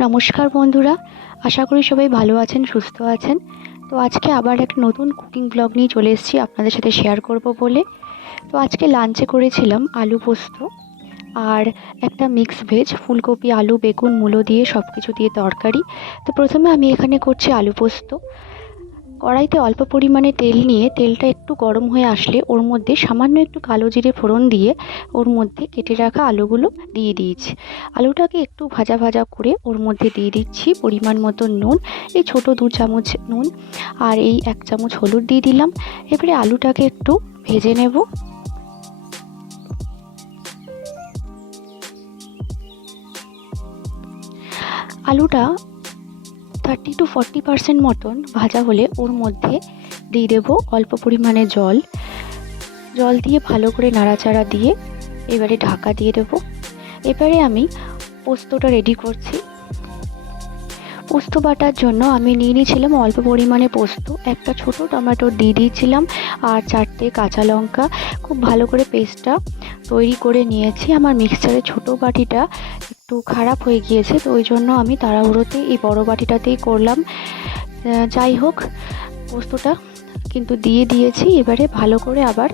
নমস্কার বন্ধুরা, আশা করি সবাই ভালো আছেন, সুস্থ আছেন। তো আজকে আবার একটা নতুন কুকিং ব্লগ নিয়ে চলে এসেছি আপনাদের সাথে শেয়ার করব বলে। তো আজকে লাঞ্চে করেছিলাম আলু পোস্ত আর একটা মিক্স ভেজ ফুলকপি, আলু, বেগুন, মূলো দিয়ে সব কিছু দিয়ে তরকারি। তো প্রথমে আমি এখানে করছি আলু পোস্ত। কড়াইতে অল্প পরিমাণে তেল নিয়ে তেলটা একটু গরম হয়ে আসলে ওর মধ্যে সামান্য একটু কালো জিরে ফোড়ন দিয়ে ওর মধ্যে কেটে রাখা আলুগুলো দিয়ে দিয়েছি। আলুটাকে একটু ভাজা ভাজা করে ওর মধ্যে দিয়ে দিচ্ছি পরিমাণ মতো নুন, এই ছোট দু চামচ নুন আর এই এক চামচ হলুদ দিয়ে দিলাম। এবারে আলুটাকে একটু ভেজে নেব। আলুটা থার্টি টু ফর্টি পার্সেন্ট মতন ভাজা হলে ওর মধ্যে দিয়ে দেবো অল্প পরিমাণে জল। জল দিয়ে ভালো করে নাড়াচাড়া দিয়ে এবারে ঢাকা দিয়ে দেবো। এবারে আমি পোস্তটা রেডি করছি। পোস্ত বাটার জন্য আমি নিয়ে নিয়েছিলাম অল্প পরিমাণে পোস্ত। একটা ছোট টমেটো দিয়ে দিয়েছিলাম আর চারটে কাঁচা লঙ্কা। খুব ভালো করে পেস্টটা তৈরি করে নিয়েছি। আমার মিক্সচারের ছোট বাটিটা একটু খারাপ হয়ে গিয়েছে, তো ওই জন্য আমি তাড়াহুড়োতে এই বড় বাটিটাতেই করলাম। যাই হোক, পোস্তটা কিন্তু দিয়ে দিয়েছি, এবারে ভালো করে আবার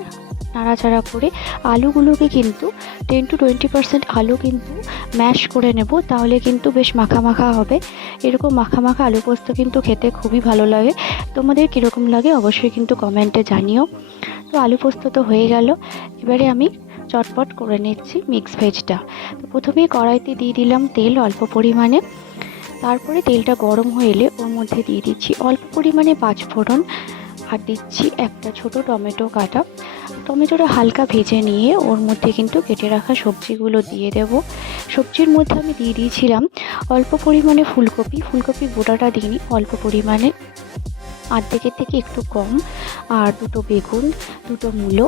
নাড়াচাড়া করে আলুগুলোকে কিন্তু টেন টু টোয়েন্টি পার্সেন্ট আলু কিন্তু ম্যাশ করে নেব, তাহলে কিন্তু বেশ মাখা মাখা হবে। এরকম মাখা মাখা আলু পোস্ত কিন্তু খেতে খুবই ভালো লাগে। তোমাদের কীরকম লাগে অবশ্যই কিন্তু কমেন্টে জানিও। তো আলু পোস্ত তো হয়ে গেল, এবারে আমি চটপট করে নিচ্ছি মিক্স ভেজটা তো প্রথমেই কড়াইতে দিয়ে দিলাম তেল অল্প পরিমাণে। তারপরে তেলটা গরম হয়ে এলে ওর মধ্যে দিয়ে দিচ্ছি অল্প পরিমাণে পাঁচফোড়ন আর দিচ্ছি একটা ছোট টমেটো কাটা। টমেটোটা হালকা ভেজে নিয়ে ওর মধ্যে কিন্তু কেটে রাখা সবজিগুলো দিয়ে দেব। সবজির মধ্যে আমি দিয়ে দিয়েছিলাম অল্প পরিমাণে ফুলকপি। ফুলকপি গোটাটা দিইনি, অল্প পরিমাণে। আর্ধেকের থেকে একটু কম। আর দুটো বেগুন, দুটো মূলো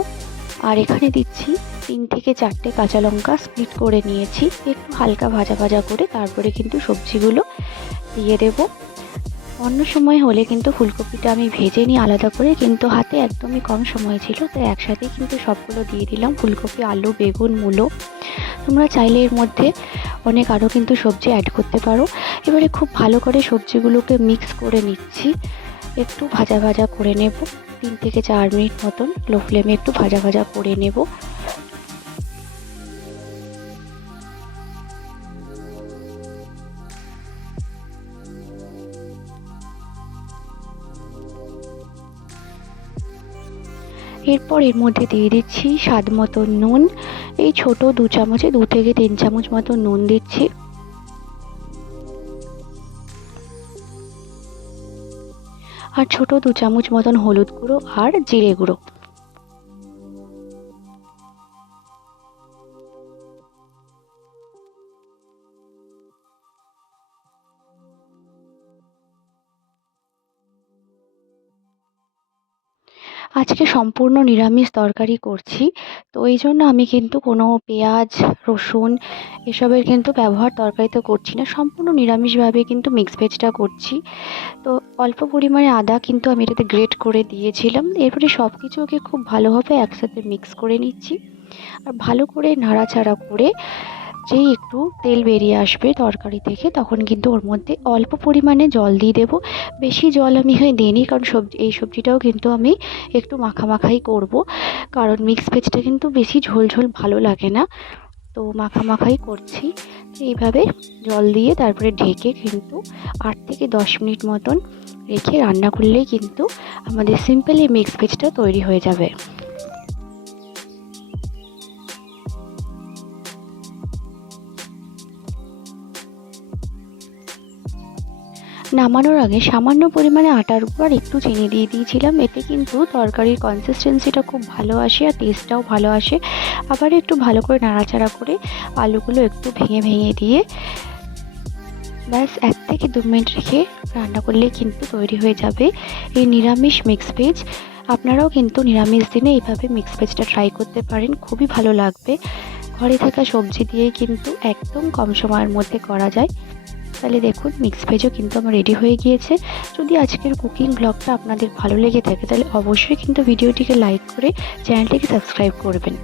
আর এখানে দিচ্ছি তিন থেকে চারটে কাঁচা লঙ্কা স্প্লিট করে নিয়েছি। একটু হালকা ভাজা ভাজা করে তারপরে কিন্তু সবজিগুলো দিয়ে দেবো। অন্য সময় হলে কিন্তু ফুলকপিটা আমি ভেজে নিই আলাদা করে, কিন্তু হাতে একদমই কম সময় ছিল, তাই একসাথেই কিন্তু সবগুলো দিয়ে দিলাম। ফুলকপি, আলু, বেগুন, মূলো। তোমরা চাইলে এর মধ্যে অনেক আরও কিন্তু সবজি অ্যাড করতে পারো। এবারে খুব ভালো করে সবজিগুলোকে মিক্স করে নিচ্ছি। একটু ভাজা ভাজা করে নেব। তিন থেকে চার মিনিট মতন লো ফ্লেমে একটু ভাজা ভাজা করে নেব। এরপর এর মধ্যে দিয়ে দিচ্ছি স্বাদ মতো নুন। এই ছোট দু চামচে, দু থেকে তিন চামচ মতো নুন দিচ্ছি। আর ছোট দু চামচ মতন হলুদ গুঁড়ো আর জিরে গুঁড়ো। আজকে সম্পূর্ণ নিরামিষ তরকারি করছি। তো এই জন্য আমি কিন্তু কোনো পেঁয়াজ, রসুন এসবের কিন্তু ব্যবহার তরকারিতে করছি না। সম্পূর্ণ নিরামিষভাবে কিন্তু মিক্স ভেজটা করছি। তো অল্প পরিমাণে আদা কিন্তু আমি এটাতে গ্রেট করে দিয়েছিলাম। এরপরে সব কিছুকে খুব ভালোভাবে একসাথে মিক্স করে নিচ্ছি। আর ভালো করে নাড়াচাড়া করে যেই একটু তেল বেরিয়ে আসবে তরকারি থেকে তখন কিন্তু ওর মধ্যে অল্প পরিমাণে জল দিয়ে দেবো। বেশি জল আমি হয়ে দিইনি, কারণ সবজি, এই সবজিটাও কিন্তু আমি একটু মাখা মাখাই করব। কারণ মিক্স ভেজটা কিন্তু বেশি ঝোল ঝোল ভালো লাগে না। তো মাখা মাখাই করছি। এইভাবে জল দিয়ে তারপরে ঢেকে কিন্তু আট থেকে দশ মিনিট মতন রেখে রান্না করলেই কিন্তু আমাদের সিম্পল মিক্স ভেজটা তৈরি হয়ে যাবে। নামানোর আগে সামান্য পরিমাণে আটার গুঁড়ো আর একটু চিনি দিয়ে দিয়েছিলাম। এতে কিন্তু তরকারির কনসিস্টেন্সিটা খুব ভালো আসে আর টেস্টটাও ভালো আসে। আবার একটু ভালো করে নাড়াচাড়া করে আলুগুলো একটু ভেঙে ভেঙে দিয়ে ব্যাস এক থেকে দু মিনিট রেখে রান্না করলে কিন্তু তৈরি হয়ে যাবে এই নিরামিষ মিক্স ভেজ আপনারাও কিন্তু নিরামিষ দিনে এইভাবে মিক্স ভেজটা ট্রাই করতে পারেন, খুবই ভালো লাগবে। ঘরে থাকা সবজি দিয়েই কিন্তু একদম কম সময়ের মধ্যে করা যায়। তাহলে দেখুন মিক্স ভেজও কিন্তু আমার রেডি হয়ে গিয়েছে। যদি আজকের কুকিং ব্লগটা আপনাদের ভালো লেগে থাকে, তাহলে অবশ্যই কিন্তু ভিডিওটিকে লাইক করে চ্যানেলটিকে সাবস্ক্রাইব করবেন।